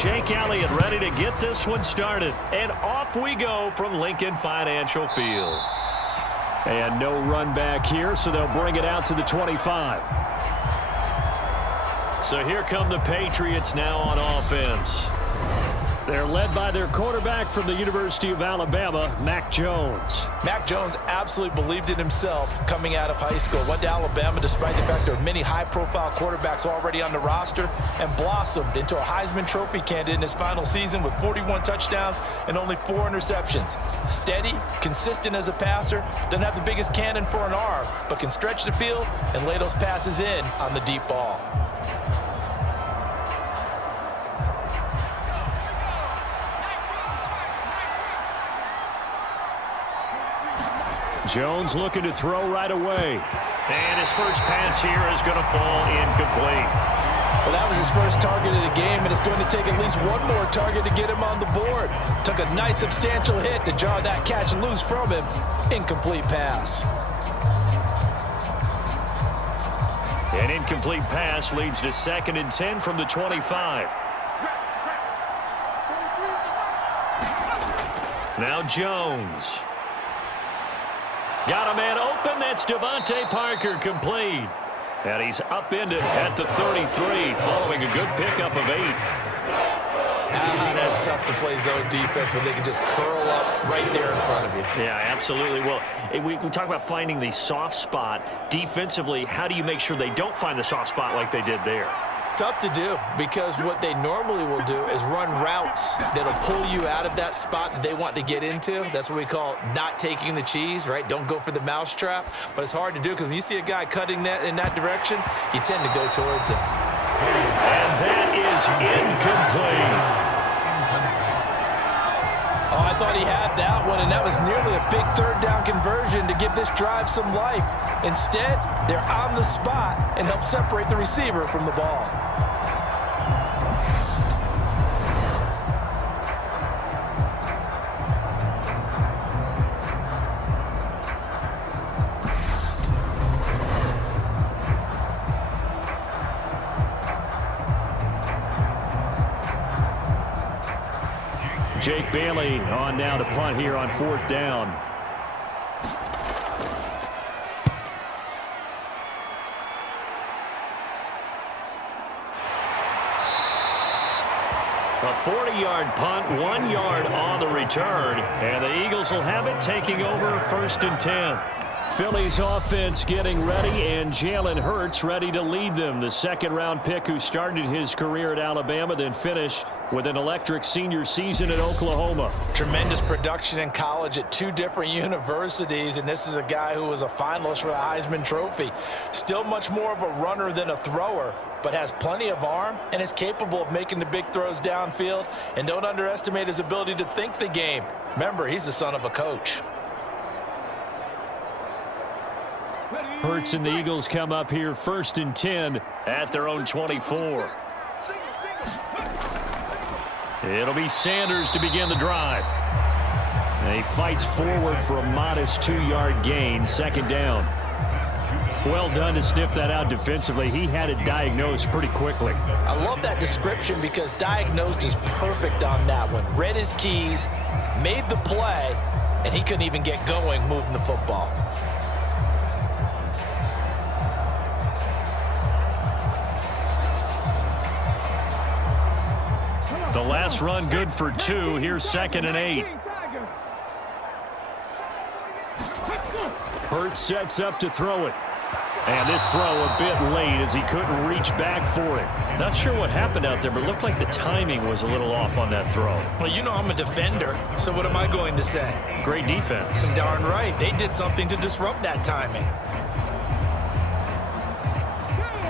Jake Elliott ready to get this one started. And off we go from Lincoln Financial Field. And no run back here, so they'll bring it out to the 25. So here come the Patriots now on offense. They're led by their quarterback from the University of Alabama, Mac Jones. Mac Jones absolutely believed in himself coming out of high school. Went to Alabama despite the fact there are many high-profile quarterbacks already on the roster and blossomed into a Heisman Trophy candidate in his final season with 41 touchdowns and only 4 interceptions. Steady, consistent as a passer, doesn't have the biggest cannon for an arm, but can stretch the field and lay those passes in on the deep ball. Jones looking to throw right away. And his first pass here is going to fall incomplete. Well, that was his first target of the game, and it's going to take at least one more target to get him on the board. Took a nice substantial hit to jar that catch loose from him. Incomplete pass. An incomplete pass leads to 2nd and 10 from the 25. Now Jones. Got a man open. That's Devontae Parker complete. And he's upended at the 33 following a good pickup of 8. That's tough to play zone defense when they can just curl up right there in front of you. Yeah, absolutely. Well, we talk about finding the soft spot. Defensively, how do you make sure they don't find the soft spot like they did there? Tough to do, because what they normally will do is run routes that'll pull you out of that spot that they want to get into. That's what we call not taking the cheese, right? Don't go for the mousetrap. But it's hard to do because when you see a guy cutting that in that direction, you tend to go towards him. And that is incomplete. Oh, I thought he had that one, and that was nearly a big 3rd down conversion to give this drive some life. Instead, they're on the spot and help separate the receiver from the ball. Jake Bailey on now to punt here on 4th down. A 40-yard punt, 1 yard on the return, and the Eagles will have it taking over 1st and 10. Philly's offense getting ready, and Jalen Hurts ready to lead them. The 2nd-round pick who started his career at Alabama, then finished with an electric senior season at Oklahoma. Tremendous production in college at 2 different universities, and this is a guy who was a finalist for the Heisman Trophy. Still much more of a runner than a thrower, but has plenty of arm and is capable of making the big throws downfield. And don't underestimate his ability to think the game. Remember, he's the son of a coach. Hurts and the Eagles come up here 1st and 10 at their own 24. It'll be Sanders to begin the drive. And he fights forward for a modest 2-yard gain, 2nd down. Well done to sniff that out defensively. He had it diagnosed pretty quickly. I love that description because diagnosed is perfect on that one. Read his keys, made the play, and he couldn't even get going moving the football. The last run good for 2. Here's 2nd and 8. Hurts sets up to throw it. And this throw a bit late as he couldn't reach back for it. Not sure what happened out there, but it looked like the timing was a little off on that throw. Well, you know I'm a defender, so what am I going to say? Great defense. Darn right. They did something to disrupt that timing.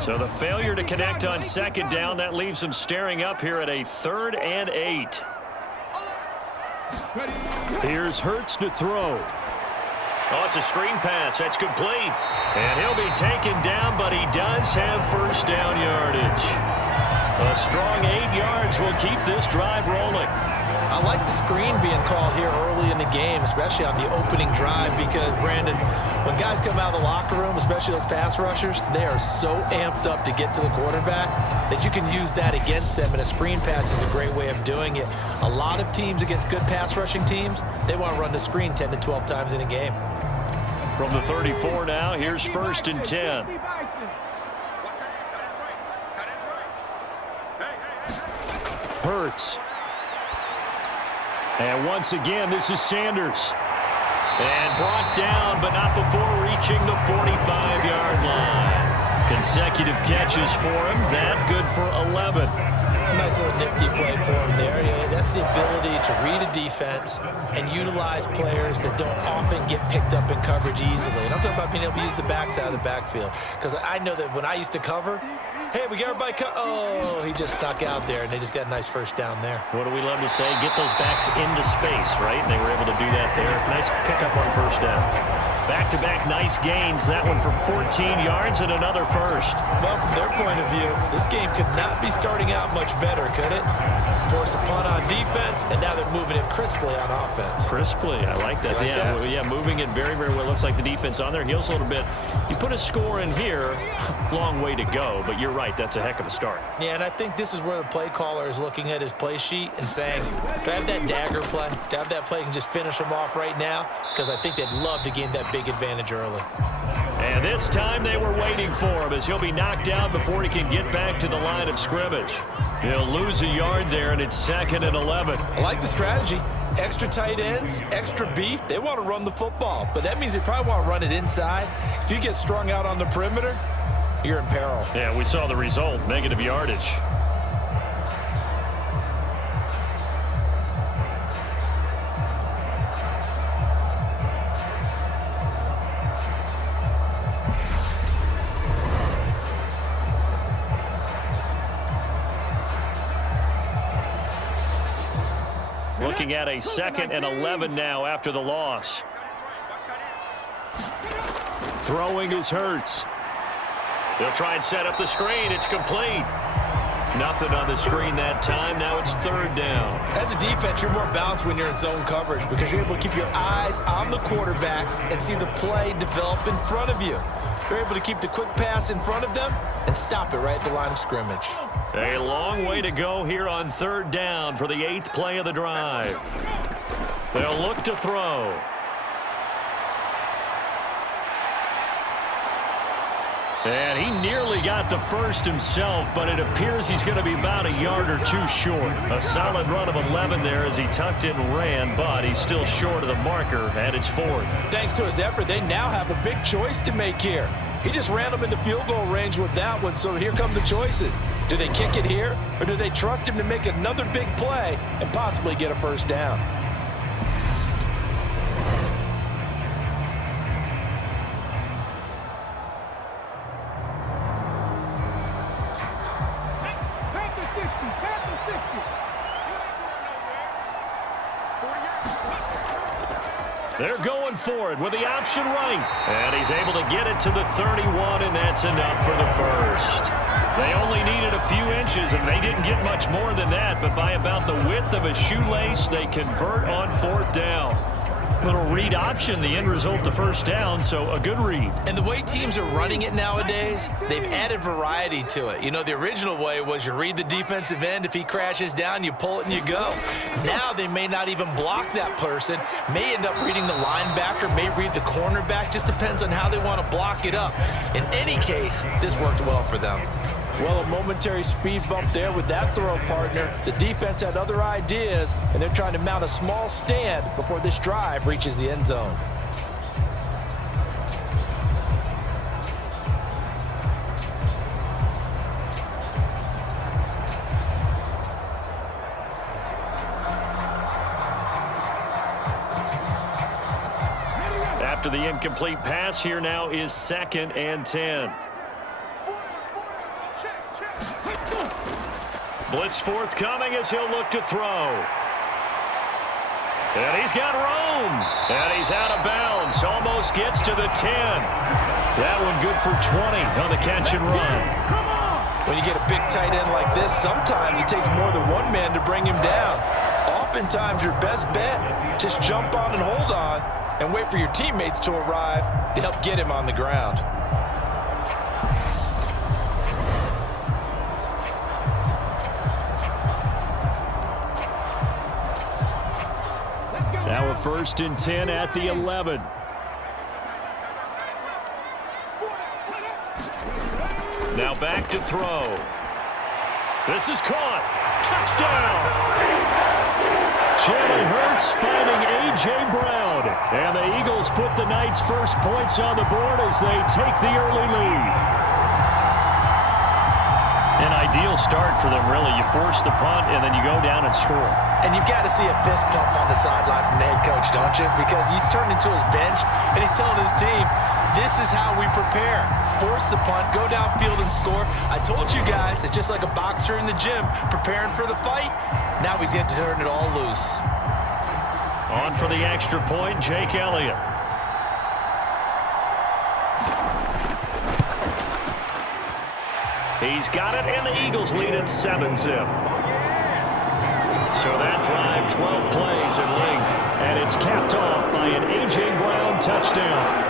So the failure to connect on 2nd down, that leaves them staring up here at a 3rd and 8. Here's Hurts to throw. Oh, it's a screen pass. That's complete. And he'll be taken down, but he does have 1st down yardage. A strong 8 yards will keep this drive rolling. I like the screen being called here early in the game, especially on the opening drive, because, Brandon, when guys come out of the locker room, especially those pass rushers, they are so amped up to get to the quarterback that you can use that against them, and a screen pass is a great way of doing it. A lot of teams against good pass rushing teams, they want to run the screen 10 to 12 times in a game. From the 34 now, here's 1st and 10. Hurts. And once again, this is Sanders. And brought down, but not before reaching the 45-yard line. Consecutive catches for him. That good for 11. Nice little nifty play for him there. That's the ability to read a defense and utilize players that don't often get picked up in coverage easily. And I'm talking about being able to use the backs out of the backfield. Because I know that when I used to cover, hey, we got everybody oh, he just stuck out there, and they just got a nice first down there. What do we love to say? Get those backs into space, right? And they were able to do that there. Nice pickup on first down. Back-to-back nice gains. That one for 14 yards and another first. Well, from their point of view, this game could not be starting out much better, could it? Force a punt on defense, and now they're moving it crisply on offense. Crisply, I like that. Yeah, moving it very, very well. Looks like the defense on their heels a little bit. You put a score in here, long way to go, but you're right, that's a heck of a start. Yeah, and I think this is where the play caller is looking at his play sheet and saying, do I have that dagger play? Do I have that play and just finish them off right now? Because I think they'd love to gain that big advantage early. And this time they were waiting for him as he'll be knocked down before he can get back to the line of scrimmage. He'll lose a yard there, and it's 2nd and 11. I like the strategy. Extra tight ends, extra beef. They want to run the football, but that means they probably want to run it inside. If you get strung out on the perimeter, you're in peril. Yeah, we saw the result, negative yardage. Looking at a 2nd and 11 now after the loss. Throwing is Hurts. They'll try and set up the screen. It's complete. Nothing on the screen that time. Now it's 3rd down. As a defense, you're more balanced when you're in zone coverage because you're able to keep your eyes on the quarterback and see the play develop in front of you. You're able to keep the quick pass in front of them and stop it right at the line of scrimmage. A long way to go here on 3rd down for the 8th play of the drive. They'll look to throw. And he nearly got the first himself, but it appears he's going to be about a yard or two short. A solid run of 11 there as he tucked it and ran, but he's still short of the marker, and it's 4th. Thanks to his effort, they now have a big choice to make here. He just ran them into field goal range with that one, so here come the choices. Do they kick it here, or do they trust him to make another big play and possibly get a first down? They're going for it with the option right. And he's able to get it to the 31, and that's enough for the first. They only needed a few inches, and they didn't get much more than that, but by about the width of a shoelace, they convert on 4th down. Little read option, the end result, the first down, so a good read. And the way teams are running it nowadays, they've added variety to it. You know, the original way was you read the defensive end. If he crashes down, you pull it and you go. Now they may not even block that person, may end up reading the linebacker, may read the cornerback. Just depends on how they want to block it up. In any case, this worked well for them. Well, a momentary speed bump there with that throw, partner. The defense had other ideas, and they're trying to mount a small stand before this drive reaches the end zone. After the incomplete pass, here now is 2nd and 10. Blitz forthcoming as he'll look to throw. And he's got room. And he's out of bounds. Almost gets to the 10. That one good for 20 on the catch and run. When you get a big tight end like this, sometimes it takes more than one man to bring him down. oftentimes your best bet, just jump on and hold on and wait for your teammates to arrive to help get him on the ground. Now a 1st and 10 at the 11. Now back to throw. This is caught. Touchdown! Jalen Hurts finding A.J. Brown. And the Eagles put the Knights' first points on the board as they take the early lead. An ideal start for them, really. You force the punt, and then you go down and score. And you've got to see a fist pump on the sideline from the head coach, don't you? Because he's turned into his bench, and he's telling his team, this is how we prepare. Force the punt, go downfield and score. I told you guys, it's just like a boxer in the gym preparing for the fight. Now we get to turn it all loose. On for the extra point, Jake Elliott. He's got it, and the Eagles lead at 7-zip. So that drive, 12 plays in length. And it's capped off by an A.J. Brown touchdown.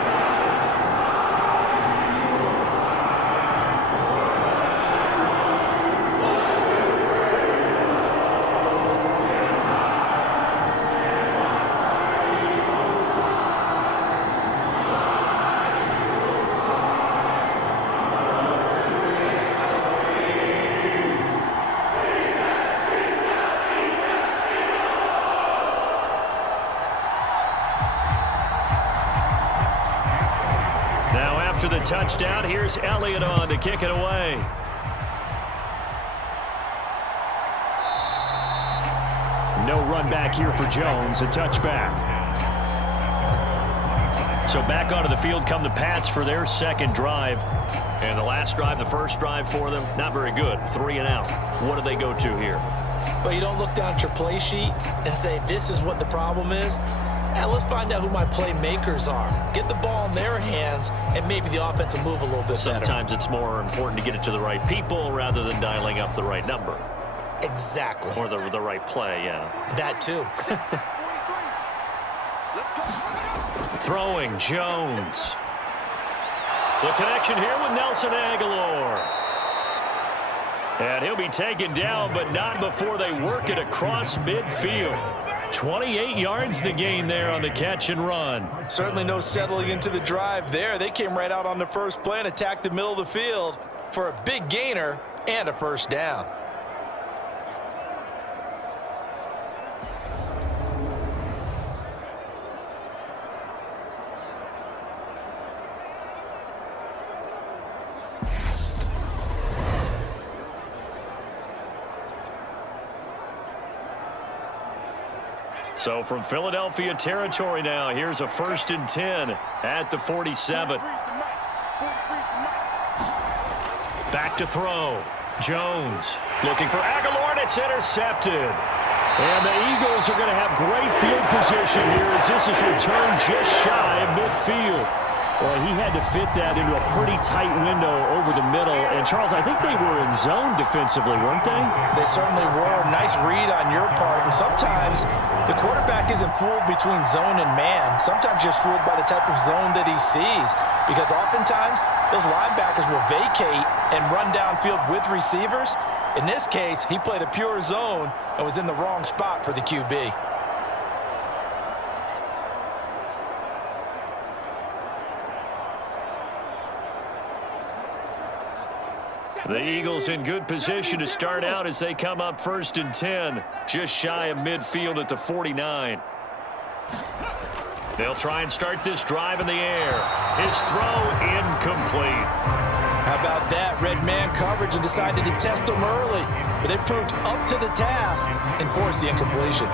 After the touchdown, here's Elliott on to kick it away. No run back here for Jones, a touchback. So back onto the field come the Pats for their second drive. And the last drive, the first drive for them, not very good. 3 and out. What do they go to here? Well, you don't look down at your play sheet and say, this is what the problem is. Let's find out who my playmakers are. Get the ball in their hands, and maybe the offense will move a little bit better. Sometimes it's more important to get it to the right people rather than dialing up the right number. Exactly. Or the right play, yeah. That too. Throwing, Jones. The connection here with Nelson Aguilar. And he'll be taken down, but not before they work it across midfield. 28 yards the gain there on the catch and run. Certainly no settling into the drive there. They came right out on the first play and attacked the middle of the field for a big gainer and a first down. So from Philadelphia territory now, here's a 1st and 10 at the 47. Back to throw. Jones looking for Aguilar, and it's intercepted. And the Eagles are going to have great field position here as this is returned just shy of midfield. Well, he had to fit that into a pretty tight window over the middle. And, Charles, I think they were in zone defensively, weren't they? They certainly were. Nice read on your part. And sometimes the quarterback isn't fooled between zone and man. Sometimes just fooled by the type of zone that he sees. Because oftentimes those linebackers will vacate and run downfield with receivers. In this case, he played a pure zone and was in the wrong spot for the QB. The Eagles in good position to start out as they come up 1st and 10, just shy of midfield at the 49. They'll try and start this drive in the air. His throw incomplete. How about that? Red man coverage and decided to test him early. But they proved up to the task and forced the incompletion.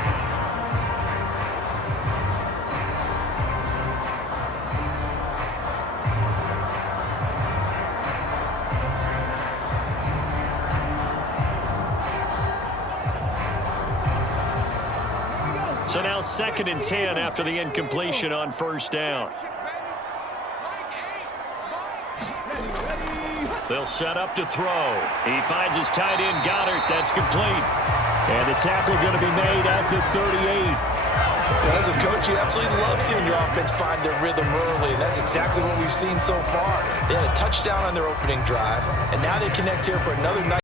So now 2nd and 10 after the incompletion on 1st down. They'll set up to throw. He finds his tight end, Goddard. That's complete. And the tackle going to be made at the 38. Well, as a coach, you absolutely love seeing your offense find their rhythm early, and that's exactly what we've seen so far. They had a touchdown on their opening drive, and now they connect here for another night.